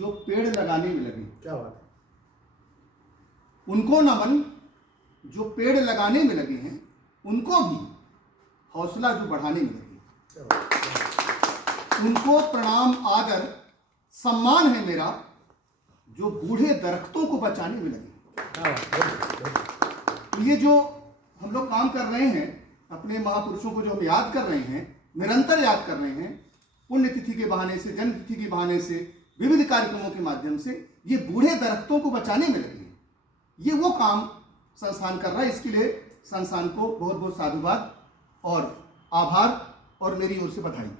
जो पेड़ लगाने में लगे। क्या बात है। उनको नमन जो पेड़ लगाने में लगे हैं, उनको भी हौसला जो बढ़ाने में लगे। क्या बात है। उनको प्रणाम आदर सम्मान है मेरा जो बूढ़े दरख्तों को बचाने में लगे। क्या बात है। तो ये जो हम लोग काम कर रहे हैं, अपने महापुरुषों को जो हम याद कर रहे हैं, निरंतर याद कर रहे हैं, पुण्यतिथि के बहाने से, जन्मतिथि के बहाने से, विविध कार्यक्रमों के माध्यम से ये बूढ़े दरख्तों को बचाने में लगे हैं। ये वो काम संस्थान कर रहा है। इसके लिए संस्थान को बहुत बहुत साधुवाद और आभार और मेरी ओर से बधाई।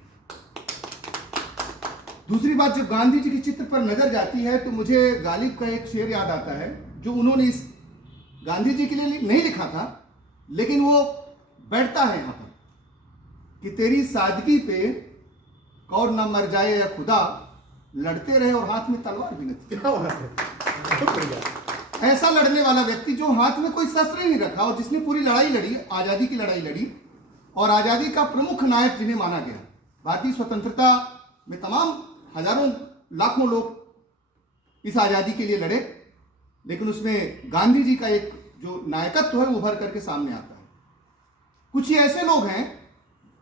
दूसरी बात, जब गांधी जी के चित्र पर नजर जाती है तो मुझे गालिब का एक शेर याद आता है जो उन्होंने इस गांधी जी के लिए नहीं लिखा था, लेकिन वो बैठता है यहाँ पर कि तेरी सादगी पे कौर न मर जाए या खुदा, लड़ते रहे और हाथ में तलवार भी न थी। क्या बात है। बहुत बढ़िया। ऐसा लड़ने वाला व्यक्ति जो हाथ में कोई शस्त्र नहीं रखा और जिसने पूरी लड़ाई लड़ी, आजादी की लड़ाई लड़ी, और आजादी का प्रमुख नायक जिन्हें माना गया। भारतीय स्वतंत्रता में तमाम हजारों लाखों लोग इस आजादी के लिए लड़े, लेकिन उसमें गांधी जी का एक जो नायकत्व है वो उभर करके सामने आता है। कुछ ही ऐसे लोग हैं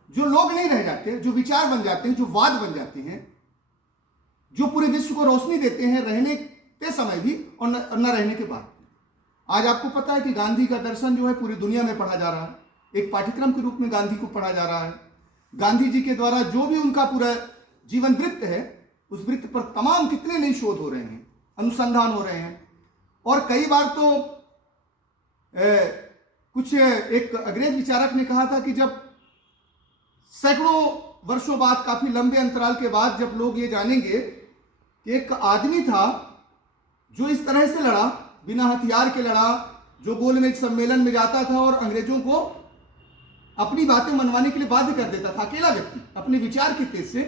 जो लोग नहीं रह जाते, जो विचार बन जाते हैं, जो वाद बन जाते हैं, जो पूरे विश्व को रोशनी देते हैं रहने के समय भी और न रहने के बाद। आज आपको पता है कि गांधी का दर्शन जो है पूरी दुनिया में पढ़ा जा रहा है, एक पाठ्यक्रम के रूप में गांधी को पढ़ा जा रहा है। गांधी जी के द्वारा जो भी उनका पूरा जीवन वृत्त है, उस वृत्त पर तमाम कितने नए शोध हो रहे हैं, अनुसंधान हो रहे हैं। और कई बार तो कुछ एक अंग्रेज विचारक ने कहा था कि जब सैकड़ों वर्षों बाद, काफी लंबे अंतराल के बाद जब लोग ये जानेंगे कि एक आदमी था जो इस तरह से लड़ा, बिना हथियार के लड़ा, जो गोलमेज सम्मेलन में जाता था और अंग्रेजों को अपनी बातें मनवाने के लिए बाध्य कर देता था, अकेला व्यक्ति अपने विचार के तेज से,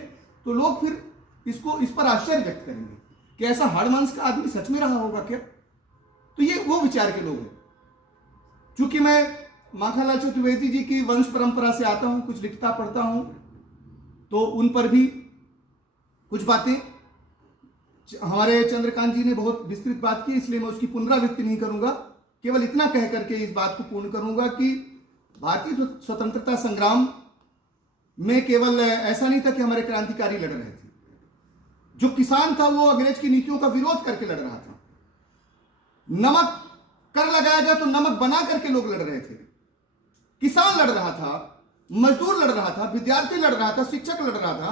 तो लोग फिर इस पर आश्चर्य व्यक्त करेंगे कि ऐसा हाड़मांस का आदमी सच में रहा होगा क्या। तो ये वो विचार के लोग हैं। चूंकि मैं माखनलाल चतुर्वेदी जी की वंश परंपरा से आता हूं, कुछ लिखता पढ़ता हूं, तो उन पर भी कुछ बातें हमारे चंद्रकांत जी ने बहुत विस्तृत बात की, इसलिए मैं उसकी पुनरावृत्ति नहीं करूंगा। केवल इतना कह करके इस बात को पूर्ण करूंगा कि भारतीय स्वतंत्रता संग्राम में केवल ऐसा नहीं था कि हमारे क्रांतिकारी लड़ रहे थे। जो किसान था वो अंग्रेज की नीतियों का विरोध करके लड़ रहा था। नमक कर लगाया जाए तो नमक बना करके लोग लड़ रहे थे। किसान लड़ रहा था, मजदूर लड़ रहा था, विद्यार्थी लड़ रहा था, शिक्षक लड़ रहा था,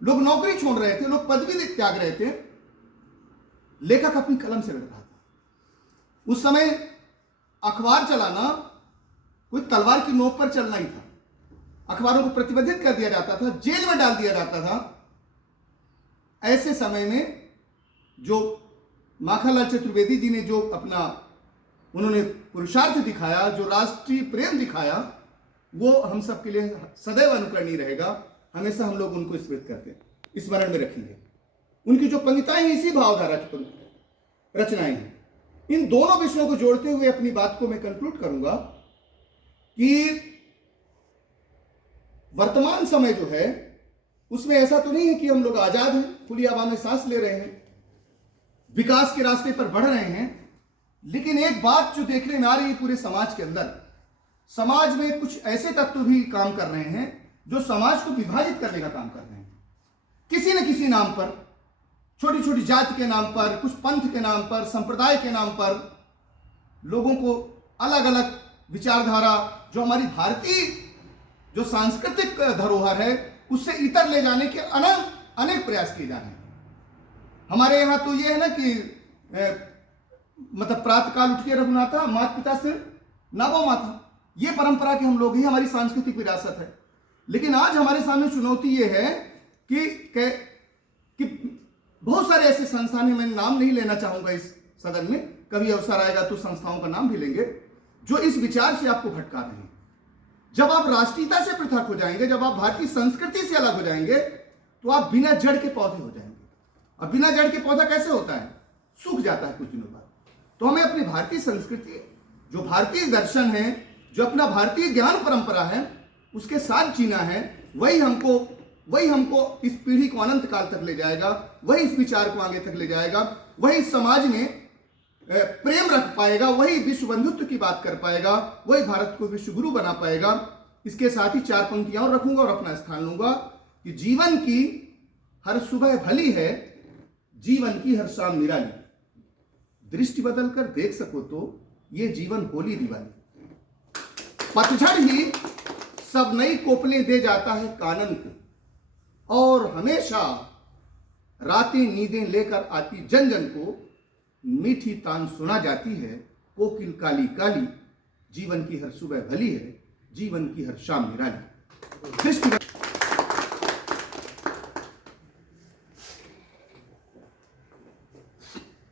लोग नौकरी छोड़ रहे थे, लोग पदवी त्याग रहे थे, लेखक अपनी कलम से लड़ रहा था। उस समय अखबार चलाना कोई तलवार की नोक पर चलना ही था। अखबारों को प्रतिबंधित कर दिया जाता था, जेल में डाल दिया जाता था। ऐसे समय में जो माखनलाल चतुर्वेदी जी ने जो अपना उन्होंने पुरुषार्थ दिखाया, जो राष्ट्रीय प्रेम दिखाया, वो हम सब के लिए सदैव अनुकरणीय रहेगा। हमेशा हम लोग उनको स्मृत करते हैं, स्मरण में रखेंगे। उनकी जो पंक्तियां हैं इसी भावधारा की रचनाएं हैं। इन दोनों विषयों को जोड़ते हुए अपनी बात को मैं कंक्लूड करूंगा कि वर्तमान समय जो है उसमें ऐसा तो नहीं है कि हम लोग आजाद हैं, खुली हवा में सांस ले रहे हैं, विकास के रास्ते पर बढ़ रहे हैं, लेकिन एक बात जो देखने में आ रही है पूरे समाज के अंदर, समाज में कुछ ऐसे तत्व भी काम कर रहे हैं जो समाज को विभाजित करने का काम कर रहे हैं। किसी न किसी नाम पर, छोटी छोटी जाति के नाम पर, कुछ पंथ के नाम पर, संप्रदाय के नाम पर लोगों को अलग अलग विचारधारा, जो हमारी भारतीय जो सांस्कृतिक धरोहर है उससे इतर ले जाने के अनेक प्रयास किए जा रहे हैं। हमारे यहाँ तो ये है ना कि मतलब प्रातःकाल उठ के रघुनाथा, माता पिता से नावो माथा, ये परंपरा के हम लोग ही, हमारी सांस्कृतिक विरासत है। लेकिन आज हमारे सामने चुनौती ये है कि बहुत सारे ऐसे संस्थान हैं, मैं नाम नहीं लेना चाहूंगा इस सदन में, कभी अवसर आएगा तो संस्थाओं का नाम भी लेंगे, जो इस विचार से आपको भटका रहे हैं। जब आप राष्ट्रीयता से पृथक हो जाएंगे, जब आप भारतीय संस्कृति से अलग हो जाएंगे, तो आप बिना जड़ के पौधे हो जाएंगे। अब बिना जड़ के पौधा कैसे होता है? सूख जाता है कुछ दिनों बाद। तो हमें अपनी भारतीय संस्कृति, जो भारतीय दर्शन है, जो अपना भारतीय ज्ञान परंपरा है, उसके साथ जीना है। वही हमको वही हमको इस पीढ़ी को अनंत काल तक ले जाएगा, वही इस विचार को आगे तक ले जाएगा, वही समाज में प्रेम रख पाएगा, वही विश्व बंधुत्व की बात कर पाएगा, वही भारत को विश्व गुरु बना पाएगा। इसके साथ ही 4 पंक्तियां और रखूंगा और अपना स्थान लूंगा कि जीवन की हर सुबह भली है, जीवन की हर शाम निराली। दृष्टि बदलकर देख सको तो ये जीवन होली दिवाली। पतझड़ ही सब नई कोपलें दे जाता है कानन को, और हमेशा रातें नींदें लेकर आती जन जन को मीठी तान सुना जाती है कोकिल काली काली। जीवन की हर सुबह भली है, जीवन की हर शाम निराली। दृष्टि